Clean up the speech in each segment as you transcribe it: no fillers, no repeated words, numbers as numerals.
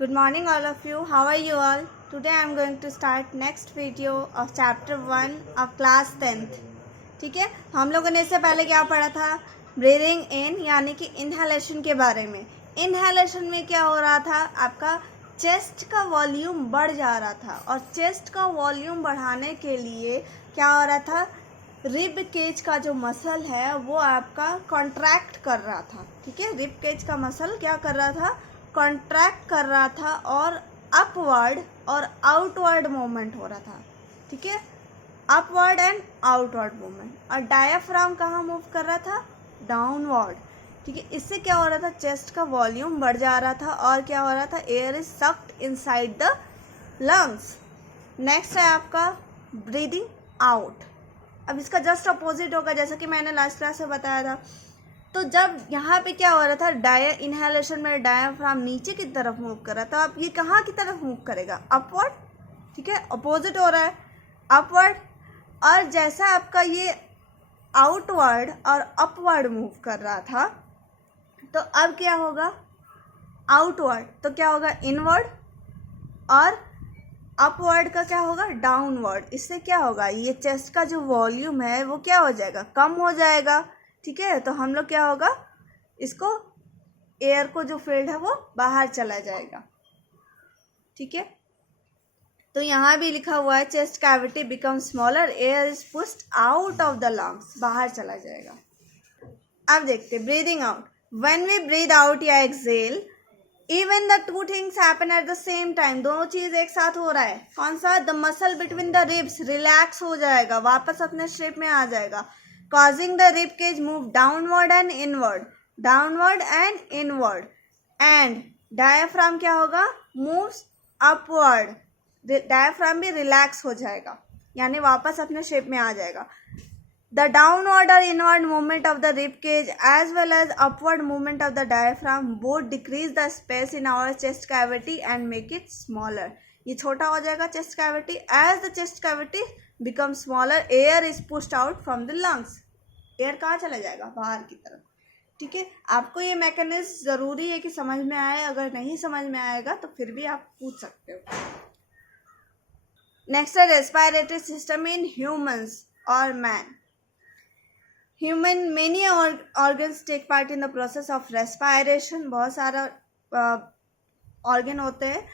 Good morning all of you. How are you all? Today I am going to start next video of chapter 1 of class 10th. ठीक है, हम लोगों ने इससे पहले क्या पढ़ा था? ब्रीदिंग इन यानी कि इनहेलेशन के बारे में. इनहेलेशन में क्या हो रहा था? आपका चेस्ट का वॉल्यूम बढ़ जा रहा था और चेस्ट का वॉल्यूम बढ़ाने के लिए क्या हो रहा था? रिब केज का जो मसल है वो आपका कॉन्ट्रैक्ट कर रहा था. ठीक है, रिब केज का मसल क्या कर रहा था? कॉन्ट्रैक्ट कर रहा था और अपवर्ड और आउटवर्ड मूवमेंट हो रहा था. ठीक है, अपवर्ड एंड आउटवर्ड मूवमेंट. और डायाफ्राम कहाँ मूव कर रहा था? डाउनवर्ड. ठीक है, इससे क्या हो रहा था? चेस्ट का वॉल्यूम बढ़ जा रहा था और क्या हो रहा था? Air is sucked inside the lungs. Next है आपका ब्रीदिंग आउट. अब इसका जस्ट अपोजिट होगा, जैसा कि मैंने लास्ट क्लास में बताया था. तो जब यहाँ पे क्या हो रहा था? इनहेलेशन में डायाफ्राम नीचे की तरफ मूव कर रहा था. अब ये कहाँ की तरफ मूव करेगा? अपवर्ड. ठीक है, अपोजिट हो रहा है, अपवर्ड. और जैसा आपका ये आउटवर्ड और अपवर्ड मूव कर रहा था, तो अब क्या होगा? आउटवर्ड तो क्या होगा? इनवर्ड. और अपवर्ड का क्या होगा? डाउनवर्ड. इससे क्या होगा? ये चेस्ट का जो वॉल्यूम है वो क्या हो जाएगा? कम हो जाएगा. ठीक है, तो हम लोग क्या होगा? इसको एयर को जो फील्ड है वो बाहर चला जाएगा. ठीक है, तो यहाँ भी लिखा हुआ है chest cavity become smaller, air is pushed out of the lungs. बाहर चला जाएगा. अब देखते हैं breathing out. When we breathe out या exhale, even the two things happen at the same time. दोनों चीज एक साथ हो रहा है. कौन सा? The muscle between the ribs relax हो जाएगा, वापस अपने शेप में आ जाएगा, causing the rib cage move downward and inward, downward and inward. And diaphragm क्या होगा? moves upward. diaphragm भी relax हो जाएगा, यानी वापस अपने शेप में आ जाएगा. The downward or inward movement of the rib cage as well as upward movement of the diaphragm both decrease the space in our chest cavity and make it smaller. ये छोटा हो जाएगा chest cavity. As the chest cavity become smaller, air is pushed out from the lungs. Air कहाँ चला जाएगा? बाहर की तरफ. ठीक है, आपको ये मैकेनिज्म ज़रूरी है कि समझ में आए. अगर नहीं समझ में आएगा तो फिर भी आप पूछ सकते हो. नेक्स्ट है रेस्पिरेटरी सिस्टम इन ह्यूमंस और man. Human many organs take part in the process of respiration. बहुत सारा ऑर्गन होते हैं.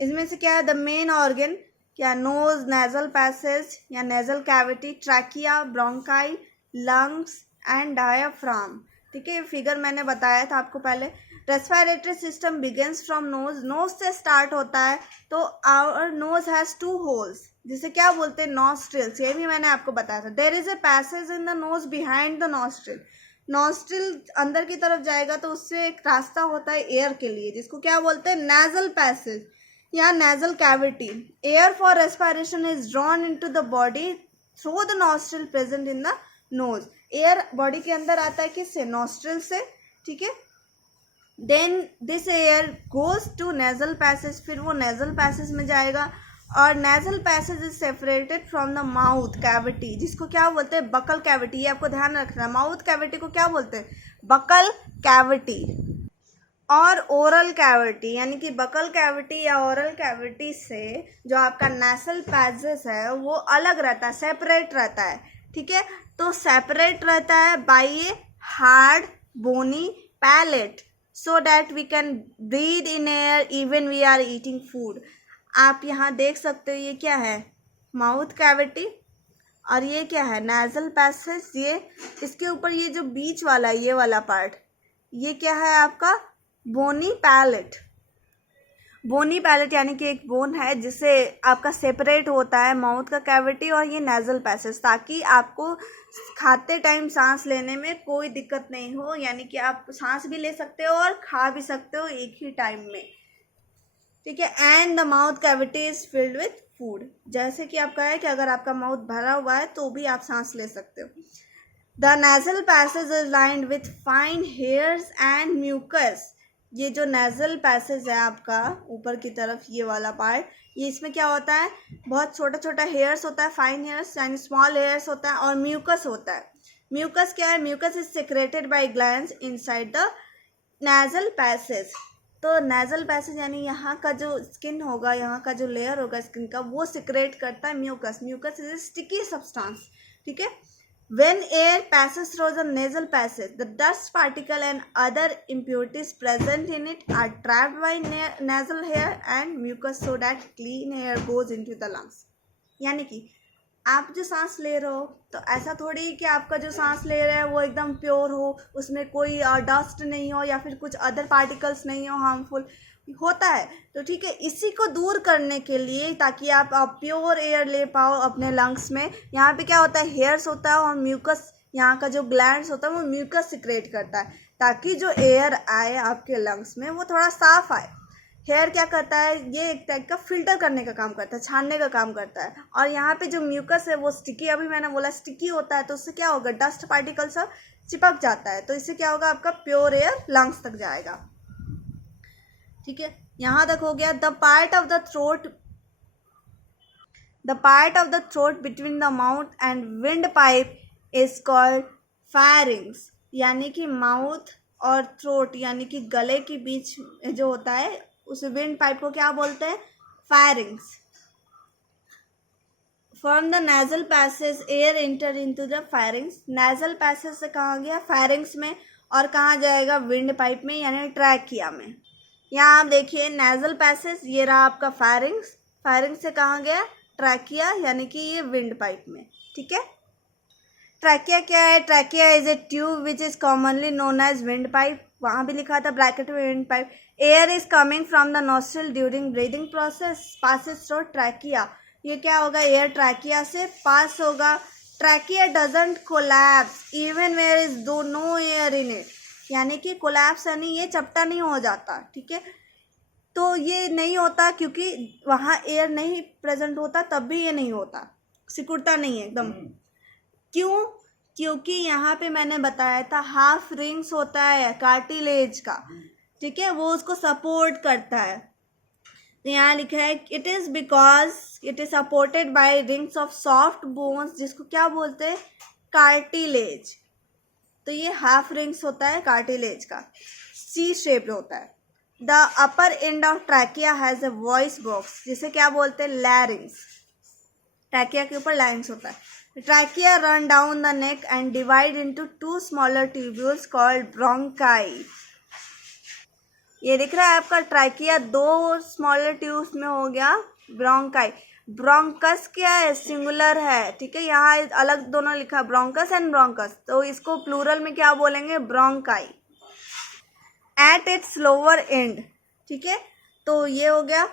इसमें से क्या है? द मेन ऑर्गन क्या? नोज, नेजल पैसेज या nasal cavity, trachea, bronchi, lungs and diaphragm. ठीक है, फिगर मैंने बताया था आपको पहले. Respiratory system begins from nose. Nose से स्टार्ट होता है. तो our nose has two holes, जिसे क्या बोलते हैं? नॉस्ट्रिल्स. ये भी मैंने आपको बताया था. There is a passage in the nose behind the nostril. Nostril अंदर की तरफ जाएगा तो उससे एक रास्ता होता है एयर के लिए, जिसको क्या बोलते हैं? नेजल पैसेज या nasal cavity. Air for respiration is drawn into the body through the nostril present in the nose. Air body के अंदर आता है किससे? नॉस्ट्रिल से. ठीक है, then this air goes to nasal passage. फिर वो नेजल पैसेज में जाएगा और nasal passage is separated from the mouth cavity, जिसको क्या बोलते हैं? Buccal cavity. ये आपको ध्यान रखना है. माउथ कैविटी को क्या बोलते हैं? Buccal cavity. और ओरल कैविटी, यानी कि बकल कैविटी या ओरल कैविटी से जो आपका नेसल पैसेज है वो अलग रहता है, सेपरेट रहता है. ठीक है, तो सेपरेट रहता है by a hard bony palate so that we can breathe in air even we are eating food. आप यहाँ देख सकते हो, ये क्या है? Mouth cavity. और ये क्या है? Nasal passage. ये इसके ऊपर ये जो बीच वाला ये वाला पार्ट, ये क्या है आपका? बोनी पैलेट. बोनी पैलेट यानी कि एक बोन है जिससे आपका सेपरेट होता है माउथ का कैविटी और ये नेजल पैसेज, ताकि आपको खाते टाइम सांस लेने में कोई दिक्कत नहीं हो. यानी कि आप सांस भी ले सकते हो और खा भी सकते हो एक ही टाइम में. ठीक है, and the mouth cavity is filled with food. जैसे कि आपका है कि अगर आपका माउथ भरा हुआ है तो भी आप सांस ले सकते हो. The nasal passage is lined with fine hairs and mucus. ये जो नेजल पैसेज है आपका ऊपर की तरफ, ये वाला पार्ट, ये इसमें क्या होता है? बहुत छोटा छोटा हेयर्स होता है, फाइन हेयर्स यानी स्मॉल हेयर्स होता है, और म्यूकस होता है. म्यूकस क्या है? Mucus is secreted by glands inside the nasal passage. तो नेजल पैसेज यानी यहाँ का जो स्किन होगा, यहाँ का जो लेयर होगा स्किन का, वो सिक्रेट करता है mucus. Mucus is a sticky substance. ठीक है. When air passes through the nasal passage, the dust particle and other impurities present in it are trapped by nasal hair and mucus so that clean air goes into the lungs. यानी कि आप जो सांस ले रहे हो तो ऐसा थोड़ी कि आपका जो सांस ले रहे हैं वो एकदम प्योर हो, उसमें कोई डस्ट नहीं हो या फिर कुछ अदर पार्टिकल्स नहीं हो हार्मफुल, होता है. तो ठीक है, इसी को दूर करने के लिए ताकि आप प्योर एयर ले पाओ अपने लंग्स में, यहाँ पे क्या होता है, हेयर्स होता है और म्यूकस, यहाँ का जो ग्लैंड्स होता है वो म्यूकस सिक्रेट करता है ताकि जो एयर आए आपके लंग्स में वो थोड़ा साफ आए. हेयर क्या करता है, ये एक टाइप का फिल्टर करने का काम करता है, छानने का काम करता है. और यहाँ पे जो म्यूकस है वो स्टिकी, अभी मैंने बोला स्टिकी होता है, तो उससे क्या होगा, डस्ट पार्टिकल सब चिपक जाता है, तो इससे क्या होगा, आपका प्योर एयर लंग्स तक जाएगा. ठीक है, यहाँ तक हो गया. The part of the throat between the mouth and wind pipe is called फैरिंग्स. यानी कि माउथ और थ्रोट यानी कि गले के बीच जो होता है उस विंड पाइप को क्या बोलते हैं, फैरिंग्स. From the nasal passage air enter into the फैरिंग्स. Nasal passage से कहाँ गया, फैरिंग्स में, और कहाँ जाएगा, विंड पाइप में यानी ट्रैकिया में. यहाँ आप देखिए नेजल पैसेज, ये रहा आपका फैरिंग्स, फैरिंग्स से कहाँ गया, ट्रैकिया यानी कि ये विंड पाइप में. ठीक है. ट्रैकिया क्या है, trachea is a tube which is commonly known as wind pipe. वहाँ भी लिखा था ब्रैकेट में wind pipe. Air is coming from the nostril during breathing process passes through trachea. ये क्या होगा, एयर ट्रैकिया से पास होगा. Trachea doesn't collapse even where is no air in it. यानी कि कोलैप्स यानी ये चपटा नहीं हो जाता. ठीक है, तो ये नहीं होता क्योंकि वहाँ एयर नहीं प्रेजेंट होता, तब भी ये नहीं होता, सिकुड़ता नहीं है एकदम. क्यों, क्योंकि यहाँ पे मैंने बताया था हाफ रिंग्स होता है कार्टिलेज का. ठीक है, वो उसको सपोर्ट करता है. तो यहाँ लिखा है it is because it is supported by rings of soft bones, जिसको क्या बोलते हैं, कार्टिलेज. तो ये हाफ रिंग्स होता है कार्टिलेज का, सी शेप होता है. The upper end of trachea has a voice box, जिसे क्या बोलते हैं, लैरिंग्स. ट्रैकिया के ऊपर लैरिंग्स होता है. Trachea run down the neck and divide into 2 smaller tubules called bronchi. ये दिख रहा है आपका, ट्रैकिया 2 स्मॉलर ट्यूब्स में हो गया ब्रोंकाई. ब्रोंकस क्या है, सिंगुलर है. ठीक है, यहाँ अलग दोनों लिखा ब्रोंकस एंड ब्रोंकस, तो इसको प्लूरल में क्या बोलेंगे, bronchi. At its lower and. ठीक है, तो ये हो गया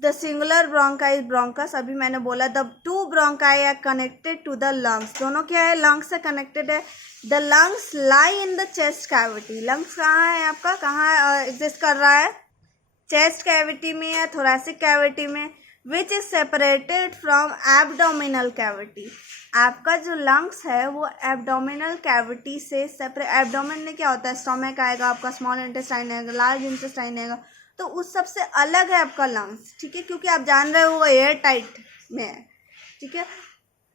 द सिंगुलर ब्रोंकाई ब्रोंकस. अभी मैंने बोला the 2 bronchi are connected to the lungs. दोनों क्या है, लंग्स से कनेक्टेड है. The lungs lie in the chest cavity. Lungs कहाँ है आपका, कहाँ एग्जिस्ट कर रहा है, चेस्ट कैविटी में या थोरैसिक कैविटी में, which is separated from abdominal cavity. आपका जो लंग्स है वो एब्डोमिनल कैविटी से सेपरेट. एब्डोमिन में क्या होता है, स्टोमक आएगा आपका, स्मॉल इंटेस्टाइन आएगा, लार्ज इंटेस्टाइन आएगा, तो उस सबसे अलग है आपका लंग्स. ठीक है, क्योंकि आप जान रहे हो वो एयर टाइट में है. ठीक है,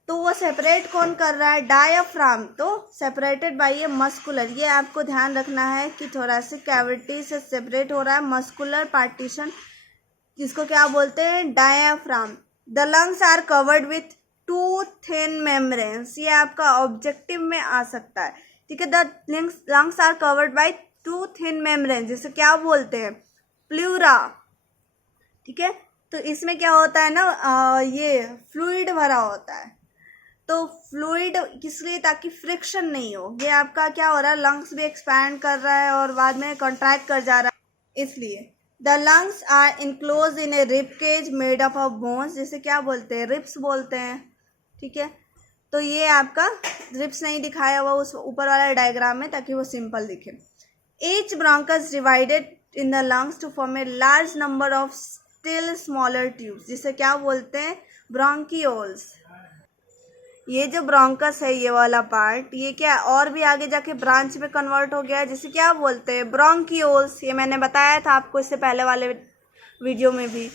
तो वो सेपरेट कौन कर रहा है, डायाफ्राम. तो सेपरेटेड बाय ये मस्कुलर. ये आपको ध्यान रखना है कि थोरैसिक कैविटी से सेपरेट हो रहा है मस्कुलर पार्टीशन, जिसको क्या बोलते हैं, diaphragm. The lungs are covered with 2 thin membranes. ये आपका ऑब्जेक्टिव में आ सकता है. ठीक है, the lungs are covered by 2 thin membranes, जिसे क्या बोलते हैं, प्लूरा. ठीक है, तो इसमें क्या होता है ना, ये फ्लूइड भरा होता है. तो फ्लूइड किस लिए, ताकि फ्रिक्शन नहीं हो. ये आपका क्या हो रहा है, लंग्स भी एक्सपैंड कर रहा है और बाद में कॉन्ट्रैक्ट कर जा रहा है, इसलिए. The lungs are enclose in a rib cage made up of bones, जिसे क्या बोलते हैं, रिब्स बोलते हैं. ठीक है, तो ये आपका रिब्स नहीं दिखाया हुआ उस ऊपर वाला डायग्राम में ताकि वो सिंपल दिखे. Each bronchus divided in the lungs to form a large number of still smaller tubes, जिसे क्या बोलते हैं, ब्रोंकियोल्स. ये जो ब्रोंकस है ये वाला पार्ट, ये क्या और भी आगे जाके ब्रांच में कन्वर्ट हो गया है, जिसे क्या बोलते हैं, ब्रोंकियोल्स. ये मैंने बताया था आपको इससे पहले वाले वीडियो में भी.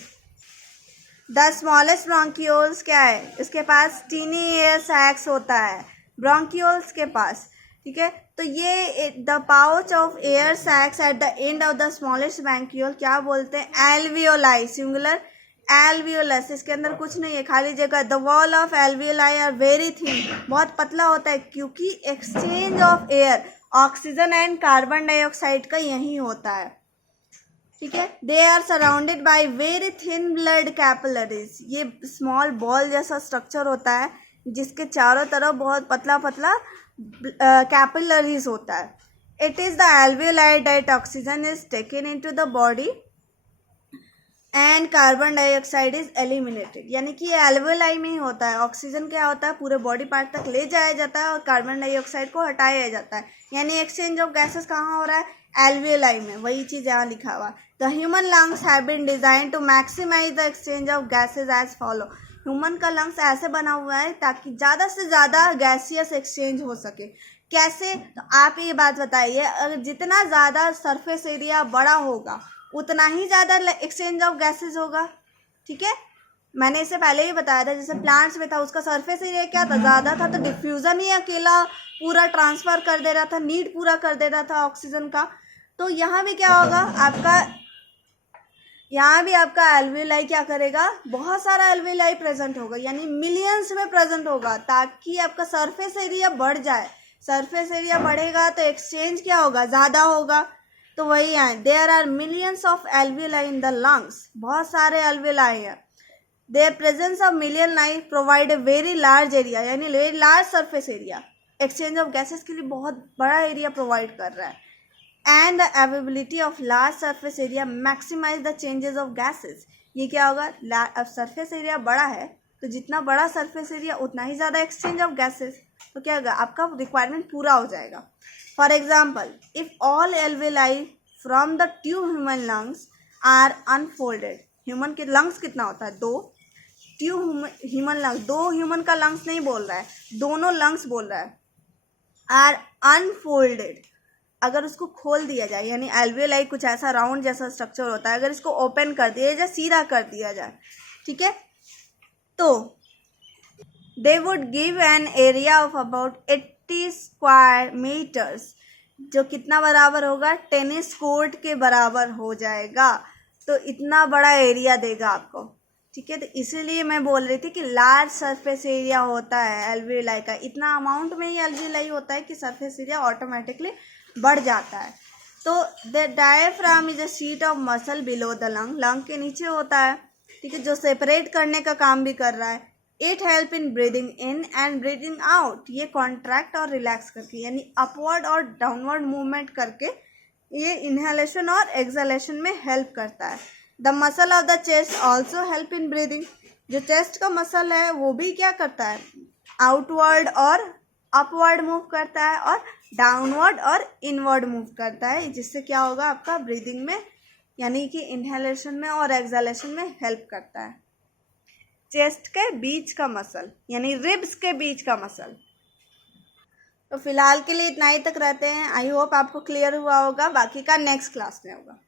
द स्मॉलेस्ट ब्रोंकियोल्स क्या है, इसके पास टीनी एयर सैक्स होता है ब्रोंकियोल्स के पास. ठीक है। तो ये the pouch of air sacs at the end of the smallest bronchiole क्या बोलते हैं? Alveoli, singular alveolus. इसके अंदर कुछ नहीं है, खाली जगह। The wall of alveoli are very thin, बहुत पतला होता है, क्योंकि exchange of air, oxygen and carbon dioxide का यही होता है। ठीक है। They are surrounded by very thin blood capillaries, ये स्मॉल बॉल जैसा स्ट्रक्चर होता है जिसके चारों तरफ बहुत पतला पतला कैपिलरीज होता है। It is the alveoli that oxygen is taken into the body and carbon dioxide is eliminated, यानी कि ये एल्वियोलाई में ही होता है। ऑक्सीजन क्या होता है, पूरे बॉडी पार्ट तक ले जाया जाता है और कार्बन डाइऑक्साइड को हटाया जाता है, यानी एक्सचेंज ऑफ गैसेस कहाँ हो रहा है? एल्वियोलाई में। वही चीज यहाँ लिखा हुआ। The human lungs have been design to maximise the exchange of gases as follow. Human का लंग्स ऐसे बना हुआ है ताकि ज़्यादा से ज़्यादा गैसियस एक्सचेंज हो सके। कैसे? तो आप ये बात बताइए, अगर जितना ज़्यादा सरफेस एरिया बड़ा होगा उतना ही ज़्यादा एक्सचेंज ऑफ गैसेस होगा। ठीक है। मैंने इससे पहले ही बताया था, जैसे प्लांट्स में था, उसका सरफेस एरिया क्या था? ज़्यादा था, तो डिफ्यूज़न ही अकेला पूरा ट्रांसफ़र कर दे रहा था, नीड पूरा कर दे रहा था ऑक्सीजन का। तो यहाँ भी क्या होगा आपका, यहाँ भी आपका एल्वियोलाई क्या करेगा? बहुत सारा एल्वियोलाई प्रेजेंट होगा, यानी मिलियंस में प्रेजेंट होगा, ताकि आपका सरफेस एरिया बढ़ जाए। सरफेस एरिया बढ़ेगा तो एक्सचेंज क्या होगा? ज़्यादा होगा। तो वही है, there are millions of alveoli in the lungs, बहुत सारे एल्वियोलाई हैं। Their presence of million life provide a very large area, यानी very large surface area, exchange of gases के लिए बहुत बड़ा एरिया प्रोवाइड कर रहा है। And the availability of large surface area maximize the changes of gases. ये क्या होगा? अब सरफेस एरिया बड़ा है तो जितना बड़ा सरफेस एरिया उतना ही ज़्यादा एक्सचेंज ऑफ गैसेस, तो क्या होगा? आपका रिक्वायरमेंट पूरा हो जाएगा। For example, if all alveoli from the 2 human lungs are unfolded, human के लंग्स कितना होता है? 2। 2 ह्यूमन लंग्स, 2 ह्यूमन का लंग्स नहीं बोल रहा है, दोनों लंग्स बोल रहा है। आर अनफोल्डेड, अगर उसको खोल दिया जाए, यानी एल्वियोलाई कुछ ऐसा राउंड जैसा स्ट्रक्चर होता है, अगर इसको ओपन कर दिया जाए, सीधा कर दिया जाए, ठीक है, तो they would give an area of about 80 square metres, जो कितना बराबर होगा? टेनिस कोर्ट के बराबर हो जाएगा। तो इतना बड़ा एरिया देगा आपको। ठीक है। तो इसीलिए मैं बोल रही थी कि लार्ज सरफेस एरिया होता है एल्वियोलाई का, इतना अमाउंट में ही एल्वियोलाई होता है कि सरफेस एरिया ऑटोमेटिकली बढ़ जाता है। तो the diaphragm is a sheet of muscle below the lung, lung के नीचे होता है, ठीक है, जो सेपरेट करने का काम भी कर रहा है। It help in breathing in and breathing out, ये कॉन्ट्रैक्ट और रिलैक्स करके, यानी अपवर्ड और डाउनवर्ड मूवमेंट करके ये इनहेलेशन और एक्सहेलेशन में हेल्प करता है। The muscle of the chest also help in breathing, जो चेस्ट का मसल है वो भी क्या करता है? आउटवर्ड और अपवर्ड मूव करता है और डाउनवर्ड और इनवर्ड मूव करता है, जिससे क्या होगा? आपका ब्रीदिंग में, यानी कि इनहेलेशन में और एक्सहेलेशन में हेल्प करता है। चेस्ट के बीच का मसल, यानी रिब्स के बीच का मसल। तो फिलहाल के लिए इतना ही तक रहते हैं। आई होप आपको क्लियर हुआ होगा, बाकी का नेक्स्ट क्लास में होगा।